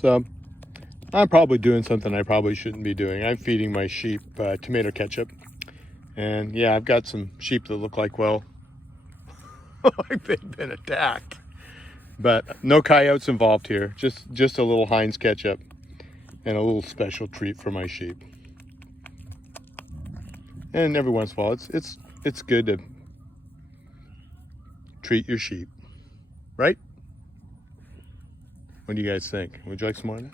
So I'm probably doing something I probably shouldn't be doing. I'm feeding my sheep tomato ketchup. And yeah, I've got some sheep that look like, well, like they've been attacked. But no coyotes involved here. Just a little Heinz ketchup and a little special treat for my sheep. And every once in a while, it's good to treat your sheep, right? What do you guys think? Would you like some more of that?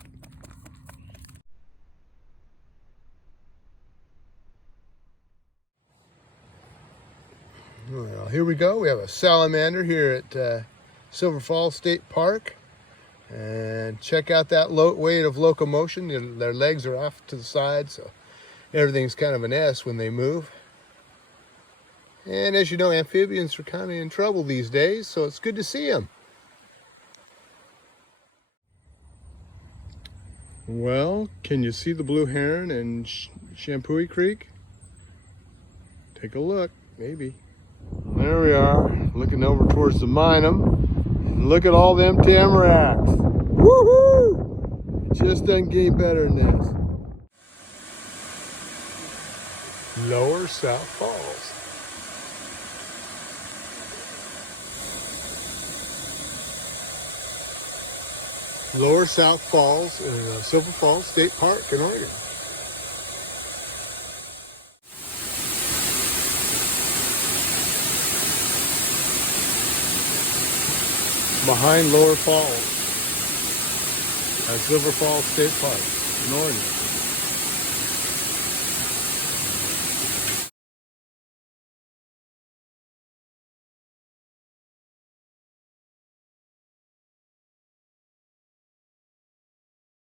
Well, here we go. We have a salamander here at Silver Falls State Park. And check out that weight of locomotion. Their legs are off to the side, so everything's kind of an S when they move. And as you know, amphibians are kind of in trouble these days, so it's good to see them. Well, can you see the blue heron in Shampooey Creek? Take a look, maybe. There we are, looking over towards the Minam. And look at all them tamaracks. Woohoo! It just doesn't get any better than this. Lower South Falls. Lower South Falls in Silver Falls State Park in Oregon. Behind Lower Falls at Silver Falls State Park in Oregon.